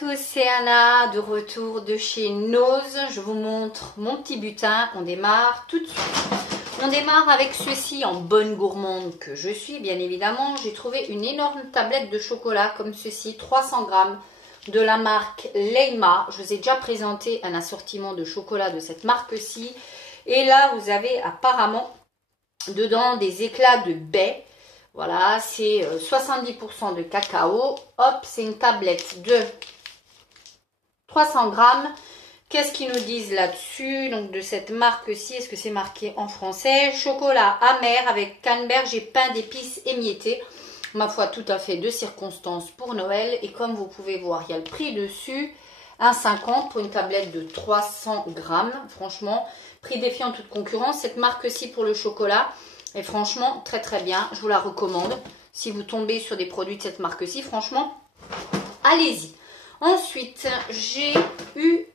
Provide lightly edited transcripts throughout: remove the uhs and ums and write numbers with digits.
tous, c'est Anna, de retour de chez Nose. Je vous montre mon petit butin. On démarre tout de suite. On démarre avec ceci en bonne gourmande que je suis, bien évidemment. J'ai trouvé une énorme tablette de chocolat comme ceci, 300 grammes de la marque Leima. Je vous ai déjà présenté un assortiment de chocolat de cette marque-ci. Et là, vous avez apparemment dedans des éclats de baies. Voilà, c'est 70% de cacao. Hop, c'est une tablette de 300 grammes. Qu'est-ce qu'ils nous disent là-dessus? Donc de cette marque-ci, est-ce que c'est marqué en français? Chocolat amer avec canneberge et pain d'épices émietté. Ma foi, tout à fait de circonstance pour Noël. Et comme vous pouvez voir, il y a le prix dessus. 1,50 pour une tablette de 300 grammes. Franchement, prix défiant toute concurrence. Cette marque-ci pour le chocolat est franchement très très bien. Je vous la recommande. Si vous tombez sur des produits de cette marque-ci, franchement, allez-y. Ensuite, j'ai eu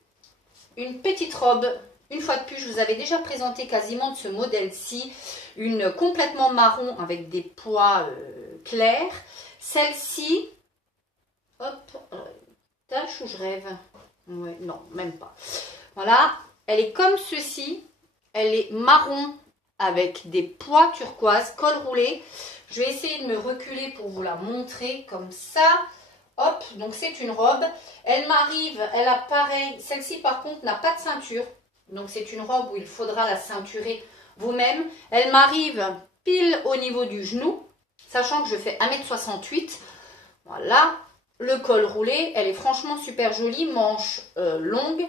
une petite robe. Une fois de plus, je vous avais déjà présenté quasiment de ce modèle-ci. Une complètement marron avec des pois clairs. Celle-ci, hop, tache ou je rêve? Ouais, non, même pas. Voilà, elle est comme ceci. Elle est marron avec des pois turquoise, col roulé. Je vais essayer de me reculer pour vous la montrer comme ça. Hop, donc c'est une robe. Elle m'arrive, elle a pareil. Celle-ci par contre n'a pas de ceinture. Donc c'est une robe où il faudra la ceinturer vous-même. Elle m'arrive pile au niveau du genou, sachant que je fais 1,68 m. Voilà, le col roulé, elle est franchement super jolie. Manche longue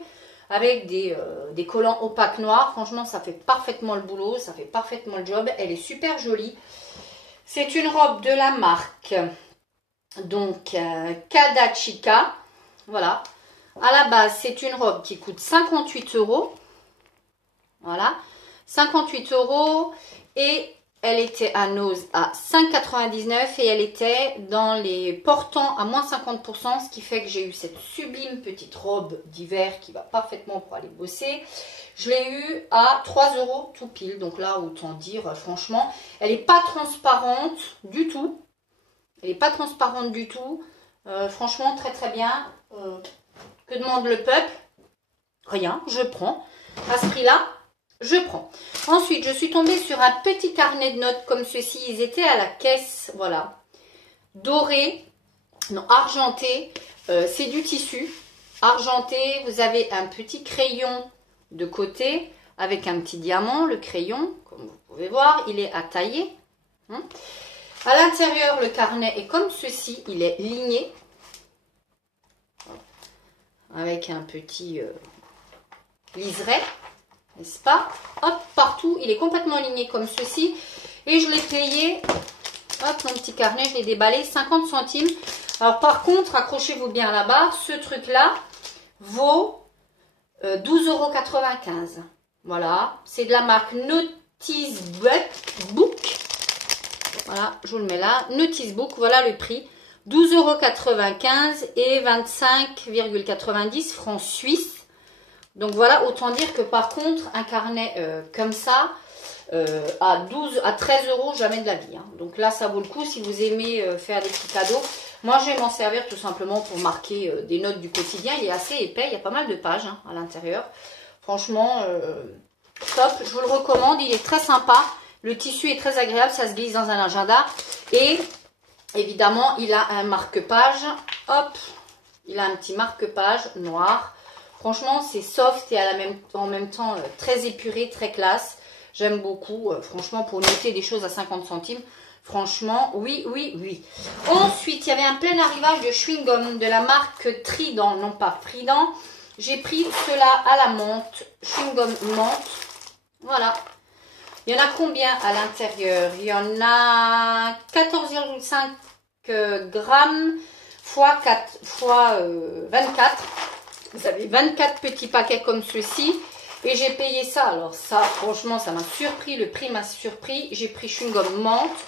avec des collants opaques noirs. Franchement, ça fait parfaitement le boulot, ça fait parfaitement le job. Elle est super jolie. C'est une robe de la marque donc Kadachika. Voilà. À la base, c'est une robe qui coûte 58 €. Voilà. 58 € et elle était à Nose à 5,99 € et elle était dans les portants à moins 50%, ce qui fait que j'ai eu cette sublime petite robe d'hiver qui va parfaitement pour aller bosser. Je l'ai eu à 3 € tout pile, donc là autant dire franchement, elle n'est pas transparente du tout. Elle n'est pas transparente du tout. Franchement très très bien. Que demande le peuple? Rien, je prends. À ce prix-là, je prends. Ensuite, je suis tombée sur un petit carnet de notes comme ceci. Ils étaient à la caisse, voilà. Doré, non, argenté. C'est du tissu. Argenté, vous avez un petit crayon de côté avec un petit diamant. Le crayon, comme vous pouvez voir, il est à tailler. À l'intérieur, le carnet est comme ceci. Il est ligné. Avec un petit liseré. N'est-ce pas? Hop, partout, il est complètement aligné comme ceci. Et je l'ai payé, hop, mon petit carnet, je l'ai déballé, 50 centimes. Alors par contre, accrochez-vous bien là-bas, ce truc-là vaut 12,95 €. Voilà, c'est de la marque Notice Book. Voilà, je vous le mets là, Notice Book, voilà le prix. 12,95 € et 25,90 francs suisses. Donc voilà, autant dire que par contre, un carnet comme ça, à 13 €, jamais de la vie. Donc là, ça vaut le coup si vous aimez faire des petits cadeaux. Moi, je vais m'en servir tout simplement pour marquer des notes du quotidien. Il est assez épais, il y a pas mal de pages à l'intérieur. Franchement, top, je vous le recommande, il est très sympa. Le tissu est très agréable, ça se glisse dans un agenda. Et évidemment, il a un marque-page. Hop, il a un petit marque-page noir. Franchement, c'est soft et en même temps très épuré, très classe. J'aime beaucoup. Franchement, pour noter des choses à 50 centimes. Franchement, oui, oui, oui. Ensuite, il y avait un plein arrivage de chewing-gum de la marque Trident. Non pas Trident. J'ai pris cela à la menthe. Chewing-gum menthe. Voilà. Il y en a combien à l'intérieur? Il y en a 14,5 grammes fois 24. Vous avez 24 petits paquets comme ceci. Et j'ai payé ça. Alors ça, franchement, ça m'a surpris. Le prix m'a surpris. J'ai pris chewing-gum menthe.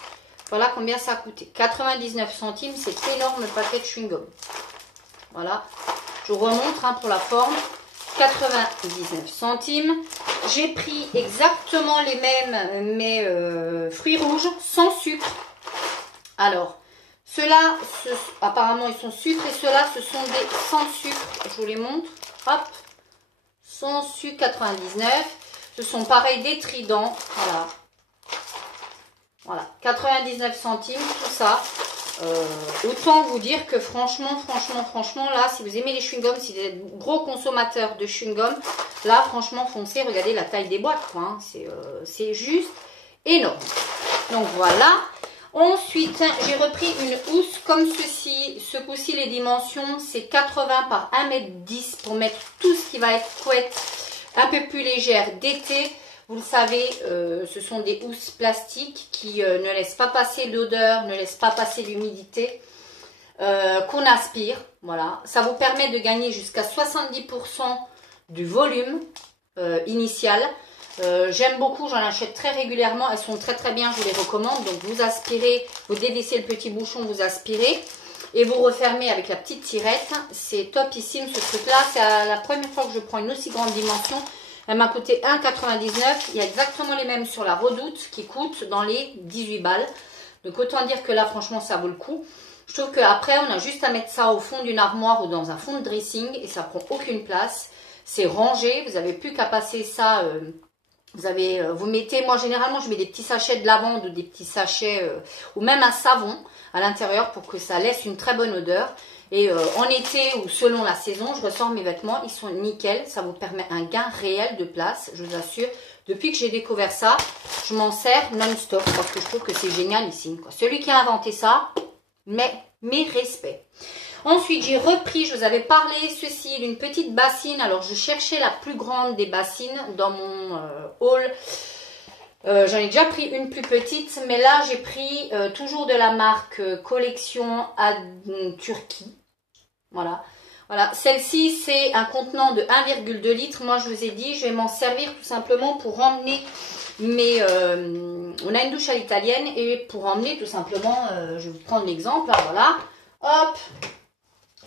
Voilà combien ça a coûté. 99 centimes. C'est énorme le paquet de chewing-gum. Voilà. Je vous remontre pour la forme. 99 centimes. J'ai pris exactement les mêmes, mais fruits rouges sans sucre. Alors, Ceux-là, apparemment, ils sont sucre. Et ceux-là, ce sont des sans sucre. Je vous les montre. Hop. Sans sucre 99. Ce sont pareil des tridents. Voilà. Voilà. 99 centimes, tout ça. Autant vous dire que franchement, là, si vous aimez les chewing-gums, si vous êtes gros consommateur de chewing-gum, là, franchement, foncez. Regardez la taille des boîtes, quoi. Hein. C'est juste énorme. Donc, voilà. Ensuite, j'ai repris une housse comme ceci. Ce coup-ci, les dimensions, c'est 80 par 1,10 m pour mettre tout ce qui va être couette un peu plus légère d'été. Vous le savez, ce sont des housses plastiques qui ne laissent pas passer l'odeur, ne laissent pas passer l'humidité, qu'on aspire. Voilà, ça vous permet de gagner jusqu'à 70% du volume initial. J'aime beaucoup, j'en achète très régulièrement, elles sont très bien, je vous les recommande. Donc vous aspirez, vous dévissez le petit bouchon, vous aspirez et vous refermez avec la petite tirette. C'est topissime ce truc-là, c'est la première fois que je prends une aussi grande dimension. Elle m'a coûté 1,99 €. Il y a exactement les mêmes sur la Redoute qui coûtent dans les 18 balles. Donc autant dire que là franchement ça vaut le coup. Je trouve qu'après on a juste à mettre ça au fond d'une armoire ou dans un fond de dressing et ça prend aucune place. C'est rangé, vous n'avez plus qu'à passer ça... vous mettez, moi généralement je mets des petits sachets de lavande ou des petits sachets ou même un savon à l'intérieur pour que ça laisse une très bonne odeur. Et en été ou selon la saison, je ressors mes vêtements, ils sont nickel. Ça vous permet un gain réel de place, je vous assure. Depuis que j'ai découvert ça, je m'en sers non-stop parce que je trouve que c'est génialissime, quoi. Celui qui a inventé ça, mes respects. Ensuite, j'ai repris, je vous avais parlé ceci, d'une petite bassine. Alors, je cherchais la plus grande des bassines dans mon haul. J'en ai déjà pris une plus petite, mais là, j'ai pris toujours de la marque Collection à Turquie. Voilà. Voilà. Celle-ci, c'est un contenant de 1,2 litres. Moi, je vous ai dit, je vais m'en servir tout simplement pour emmener mes... on a une douche à l'italienne et pour emmener tout simplement, je vais vous prendre l'exemple. Voilà. Hop.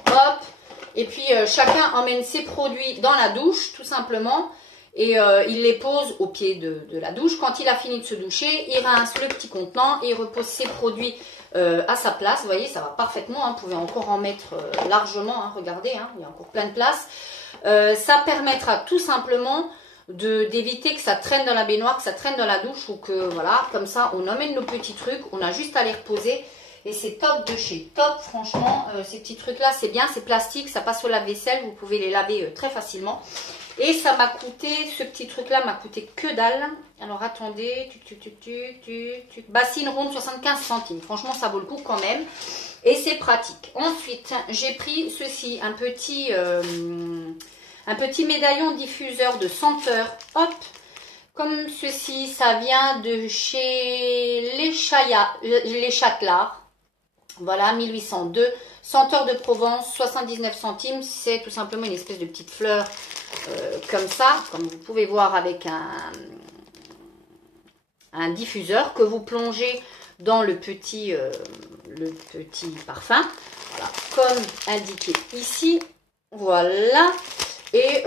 Hop, et puis chacun emmène ses produits dans la douche tout simplement et il les pose au pied de la douche. Quand il a fini de se doucher, il rince le petit contenant et il repose ses produits à sa place. Vous voyez, ça va parfaitement, hein. Vous pouvez encore en mettre largement, hein. Regardez, hein, il y a encore plein de place. Ça permettra tout simplement d'éviter que ça traîne dans la baignoire, que ça traîne dans la douche ou que voilà, comme ça on emmène nos petits trucs, on a juste à les reposer. Et c'est top de chez top, franchement, ces petits trucs-là, c'est bien, c'est plastique, ça passe au lave-vaisselle, vous pouvez les laver très facilement. Et ça m'a coûté, ce petit truc-là m'a coûté que dalle. Alors attendez, bassine ronde 75 centimes, franchement ça vaut le coup quand même. Et c'est pratique. Ensuite, j'ai pris ceci, un petit médaillon diffuseur de senteur, hop. Comme ceci, ça vient de chez les Châtelards. Voilà, 1802. Senteur de Provence, 79 centimes. C'est tout simplement une espèce de petite fleur comme ça, comme vous pouvez voir avec un diffuseur que vous plongez dans le petit parfum. Voilà, comme indiqué ici. Voilà. Et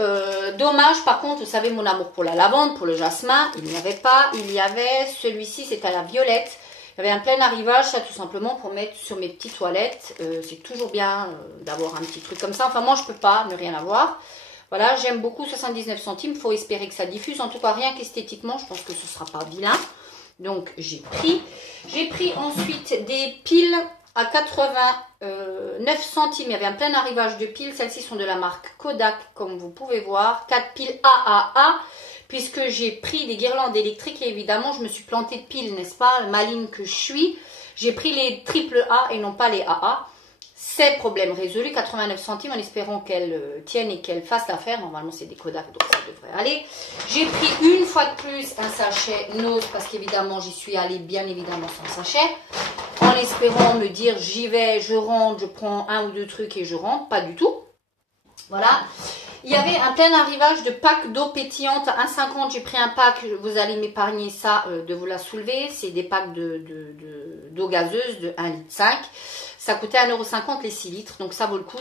dommage, par contre, vous savez mon amour pour la lavande, pour le jasmin, il n'y avait pas. Il y avait celui-ci, c'est à la violette. Il y avait un plein arrivage, ça tout simplement pour mettre sur mes petites toilettes. C'est toujours bien d'avoir un petit truc comme ça. Enfin, moi, je peux pas ne rien avoir. Voilà, j'aime beaucoup 79 centimes. Il faut espérer que ça diffuse. En tout cas, rien qu'esthétiquement, je pense que ce sera pas vilain. Donc, j'ai pris. J'ai pris ensuite des piles à 89 centimes. Il y avait un plein arrivage de piles. Celles-ci sont de la marque Kodak, comme vous pouvez voir. 4 piles AAA. Puisque j'ai pris des guirlandes électriques et évidemment je me suis plantée de piles, n'est-ce pas, maligne que je suis. J'ai pris les triple A et non pas les AA. C'est problème résolu, 89 centimes en espérant qu'elles tiennent et qu'elles fassent l'affaire. Normalement c'est des Kodak donc ça devrait aller. J'ai pris une fois de plus un sachet Nose parce qu'évidemment j'y suis allée bien évidemment sans sachet. En espérant me dire j'y vais, je rentre, je prends un ou deux trucs et je rentre. Pas du tout. Voilà. Il y avait un plein arrivage de packs d'eau pétillante à 1,50 €. J'ai pris un pack, vous allez m'épargner ça de vous la soulever. C'est des packs d'eau gazeuse de 1,5 litre. Ça coûtait 1,50 € les 6 litres, donc ça vaut le coup.